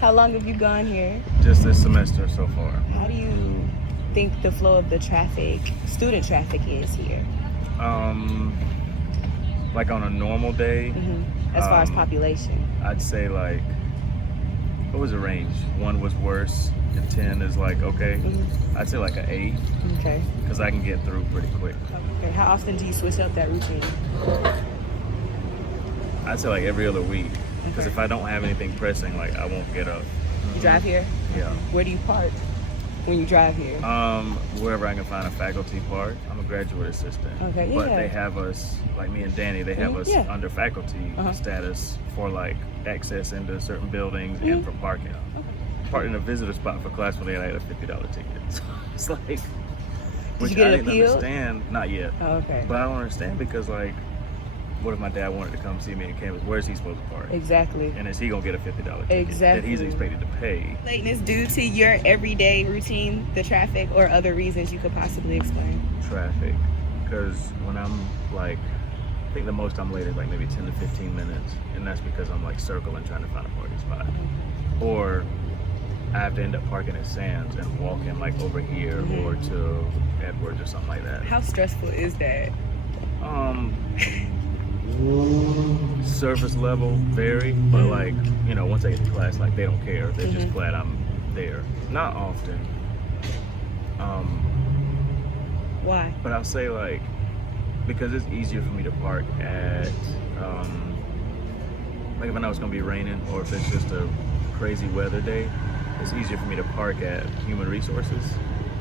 How long have you gone here? Just this semester so far. How do you think the flow of the traffic, student traffic, is here? Like on a normal day, As far as population? I'd say like, what was the range? 1 was worse, and 10 is like okay. I'd say like an 8. Okay. Because I can get through pretty quick. Okay. How often do you switch up that routine? I'd say like every other week. Because if I don't have anything pressing, like I won't get up. You drive here? Yeah. Where do you park when you drive here? Wherever I can find a faculty park. I'm a graduate assistant. Okay, But yeah. they have us, like me and Dani, they have us under faculty status for like access into certain buildings and for parking. Parking a visitor spot for class when they had a $50 ticket. So it's like, which you get I it didn't appealed? understand. Not yet. Oh, okay. But I don't understand because like, what if my dad wanted to come see me in campus? Where's he supposed to park? Exactly. And is he gonna get a $50 ticket Exactly. that he's expected to pay? Lateness due to your everyday routine, the traffic, or other reasons you could possibly explain? Traffic, because when I'm like, I think the most I'm late is like maybe 10 to 15 minutes, and that's because I'm like circling trying to find a parking spot, or I have to end up parking at Sands and walking like over here or to Edwards or something like that. How stressful is that? Surface level vary, but like, you know, once I get to class, like they don't care. They're just glad I'm there. Not often. Why? But I'll say like, because it's easier for me to park at, like if I know it's gonna be raining or if it's just a crazy weather day, it's easier for me to park at Human Resources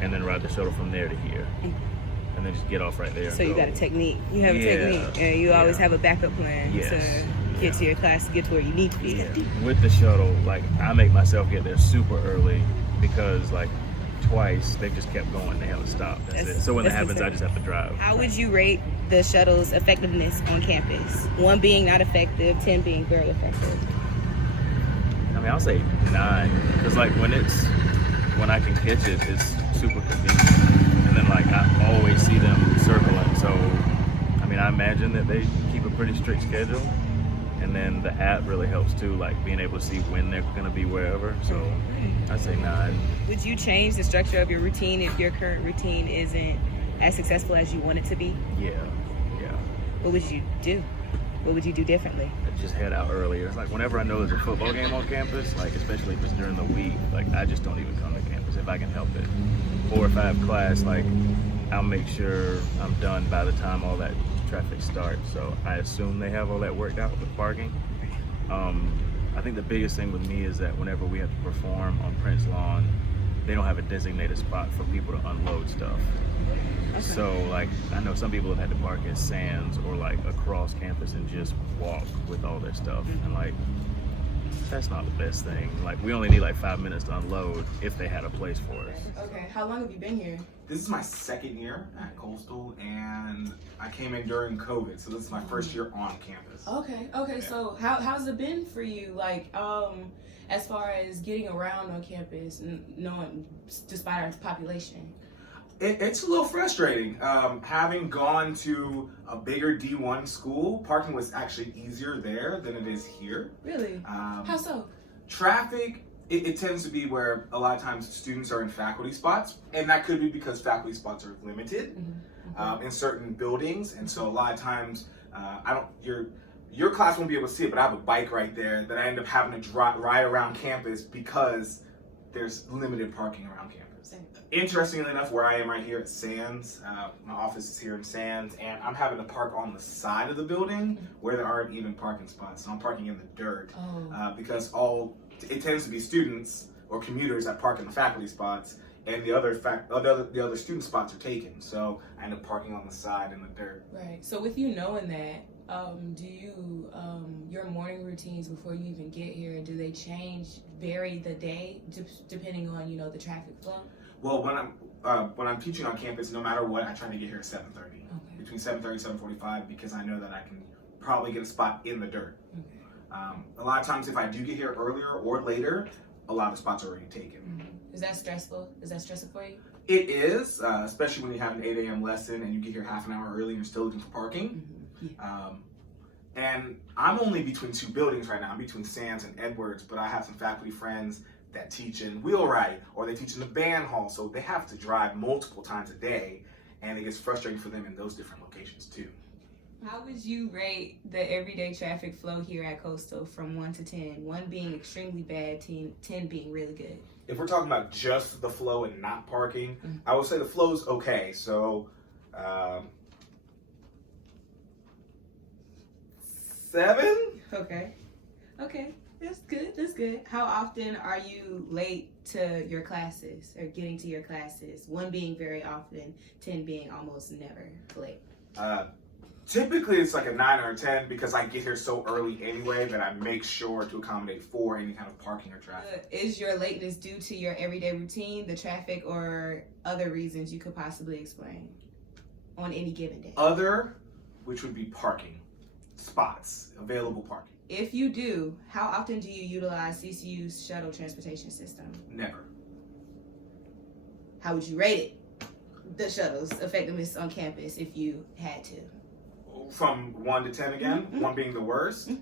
and then ride the shuttle from there to here. And then just get off right there. So you got a technique. You have a technique, and you always have a backup plan to get to your class, to get to where you need to be. Yeah. With the shuttle, like I make myself get there super early because like twice they've just kept going. They haven't stopped. That's it. So when that happens, I just have to drive. How would you rate the shuttle's effectiveness on campus? 1 being not effective, 10 being very effective. I mean, I'll say 9 because like when I can catch it, it's super convenient. And then like I always see them circling, so I mean I imagine that they keep a pretty strict schedule, and then the app really helps too, like being able to see when they're gonna be wherever. So I'd say 9. Would you change the structure of your routine if your current routine isn't as successful as you want it to be? Yeah. What would you do? What would you do differently? I'd just head out earlier. It's like whenever I know there's a football game on campus, like especially if it's during the week, like I just don't even come to campus if I can help it. Or if I have class, like I'll make sure I'm done by the time all that traffic starts. So I assume they have all that worked out with parking. I think the biggest thing with me is that whenever we have to perform on Prince Lawn, they don't have a designated spot for people to unload stuff. Okay. So like I know some people have had to park at Sands or like across campus and just walk with all their stuff, and like that's not the best thing. Like we only need like 5 minutes to unload if they had a place for us. Okay, how long have you been here? This is my 2nd year at Coastal, and I came in during COVID, so this is my 1st year on campus. Okay. Yeah. So how's it been for you, like as far as getting around on campus, knowing despite our population? It's a little frustrating. Having gone to a bigger D1 school, parking was actually easier there than it is here. Really? How so? Traffic, it tends to be where a lot of times students are in faculty spots, and that could be because faculty spots are limited in certain buildings, and so a lot of times your class won't be able to see it, but I have a bike right there that I end up having to ride around campus because there's limited parking around campus. Interestingly enough, where I am right here at Sands, my office is here in Sands, and I'm having to park on the side of the building where there aren't even parking spots. So I'm parking in the dirt because it tends to be students or commuters that park in the faculty spots, and the other student spots are taken. So I end up parking on the side in the dirt. Right. So with you knowing that, do you your morning routines before you even get here, do they vary the day depending on the traffic flow? Well, when I'm teaching on campus, no matter what, I try to get here at 7:30. Okay. Between 7:30 and 7:45, because I know that I can probably get a spot in the dirt. Okay. A lot of times, if I do get here earlier or later, a lot of spots are already taken. Mm-hmm. Is that stressful? Is that stressful for you? It is, especially when you have an 8 a.m. lesson and you get here half an hour early and you're still looking for parking. Mm-hmm. Yeah. And I'm only between two buildings right now. I'm between Sands and Edwards, but I have some faculty friends that teach in Wheelwright, or they teach in the band hall, so they have to drive multiple times a day, and it gets frustrating for them in those different locations too. How would you rate the everyday traffic flow here at Coastal from 1 to 10? 1 being extremely bad, 10 being really good. If we're talking about just the flow and not parking, I would say the flow's okay. So 7. Okay. That's good. That's good. How often are you late to your classes or getting to your classes? 1 being very often, 10 being almost never late. Typically, it's like a 9 or a 10 because I get here so early anyway that I make sure to accommodate for any kind of parking or traffic. Is your lateness due to your everyday routine, the traffic, or other reasons you could possibly explain on any given day? Other, which would be parking spots, available parking. If you do, how often do you utilize CCU's shuttle transportation system? Never. How would you rate it? The shuttle's effectiveness on campus if you had to. From 1 to 10 again, 1 being the worst.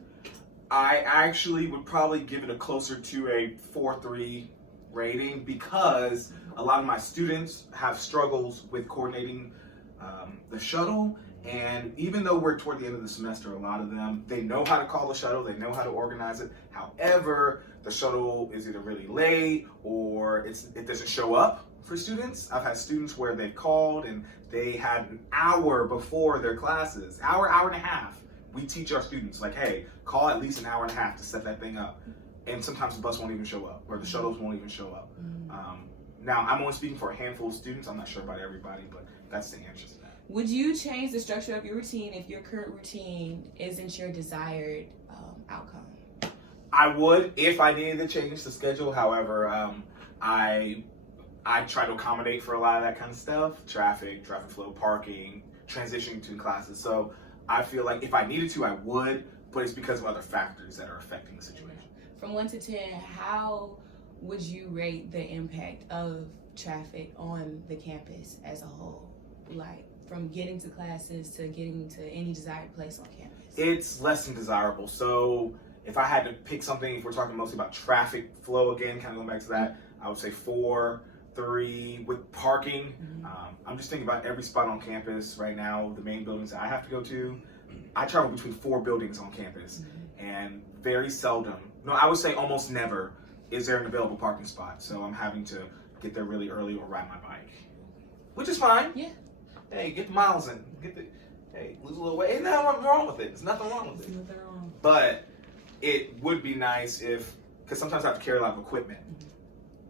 I actually would probably give it a closer to a 4.3 rating because a lot of my students have struggles with coordinating the shuttle. And even though we're toward the end of the semester, a lot of them, they know how to call the shuttle, they know how to organize it. However, the shuttle is either really late or it doesn't show up for students. I've had students where they've called and they had an hour before their classes, hour and a half. We teach our students like, hey, call at least an hour and a half to set that thing up. And sometimes the bus won't even show up or the shuttles won't even show up. Now, I'm only speaking for a handful of students. I'm not sure about everybody, but that's the answer to that. Would you change the structure of your routine if your current routine isn't your desired outcome? I would if I needed to change the schedule. However, I try to accommodate for a lot of that kind of stuff. Traffic flow, parking, transitioning between classes. So I feel like if I needed to, I would, but it's because of other factors that are affecting the situation. From 1 to 10, how would you rate the impact of traffic on the campus as a whole? Like from getting to classes to getting to any desired place on campus? It's less than desirable. So if I had to pick something, if we're talking mostly about traffic flow again, kind of going back to that, I would say 4, 3 with parking. I'm just thinking about every spot on campus right now, the main buildings that I have to go to. I travel between 4 buildings on campus, and very seldom, no, I would say almost never, is there an available parking spot. So I'm having to get there really early or ride my bike, which is fine. Yeah. Hey, get the miles in. Hey, lose a little weight. Ain't nothing wrong with it. There's nothing wrong with it. Nothing wrong. But it would be nice because sometimes I have to carry a lot of equipment.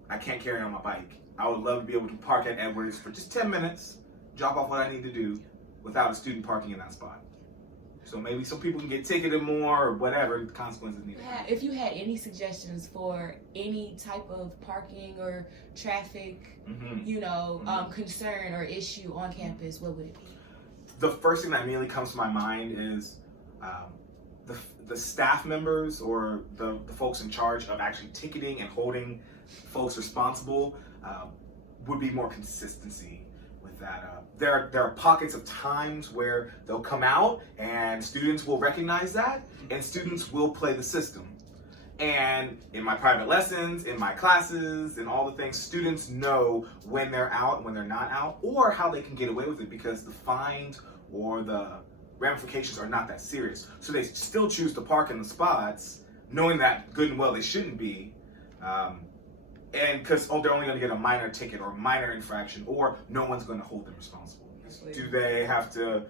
I can't carry it on my bike. I would love to be able to park at Edwards for just 10 minutes, drop off what I need to do without a student parking in that spot. So maybe some people can get ticketed more or whatever the consequences need. If you had any suggestions for any type of parking or traffic, concern or issue on campus, what would it be? The first thing that immediately comes to my mind is the staff members or the folks in charge of actually ticketing and holding folks responsible would be more consistency with that. There are pockets of times where they'll come out and students will recognize that and students will play the system. And in my private lessons, in my classes, and all the things, students know when they're out, when they're not out, or how they can get away with it because the fines or the ramifications are not that serious. So they still choose to park in the spots, knowing that good and well they shouldn't be, and because they're only going to get a minor ticket or minor infraction, or no one's going to hold them responsible. Do they have to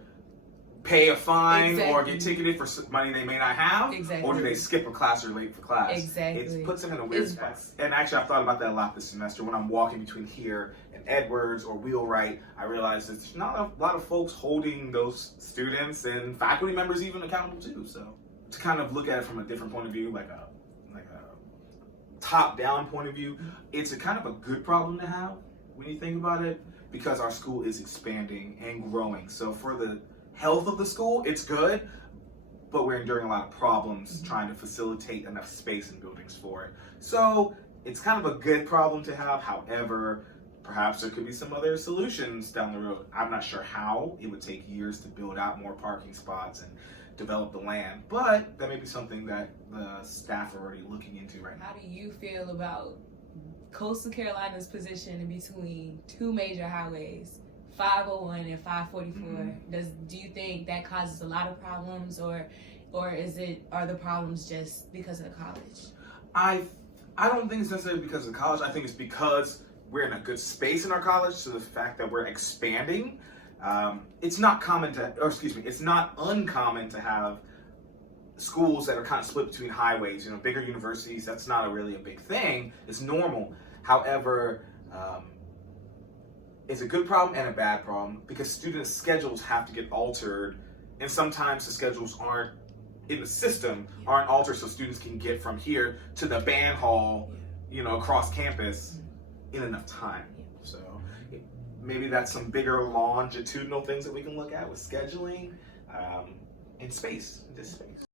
pay a fine or get ticketed for money they may not have? Or do they skip a class or late for class? It puts them in a weird spot. And actually, I've thought about that a lot this semester. When I'm walking between here and Edwards or Wheelwright, I realize there's not a lot of folks holding those students and faculty members even accountable too. So to kind of look at it from a different point of view, like a top-down point of view, it's a kind of a good problem to have when you think about it, because our school is expanding and growing. So for the health of the school, it's good, but we're enduring a lot of problems trying to facilitate enough space and buildings for it. So it's kind of a good problem to have. However, Perhaps there could be some other solutions down the road. I'm not sure how. It would take years to build out more parking spots and develop the land, but that may be something that the staff are already looking into right now. How do you feel about Coastal Carolina's position in between two major highways, 501 and 544? Do you think that causes a lot of problems, or are the problems just because of the college? I don't think it's necessarily because of the college. I think it's because we're in a good space in our college. So the fact that we're expanding, it's not uncommon to have schools that are kind of split between highways. You know, bigger universities, that's not really a big thing. It's normal. However, it's a good problem and a bad problem because students' schedules have to get altered, and sometimes the schedules aren't in the system, aren't altered so students can get from here to the band hall, you know, across campus in enough time. So maybe that's some bigger longitudinal things that we can look at with scheduling and space, this space.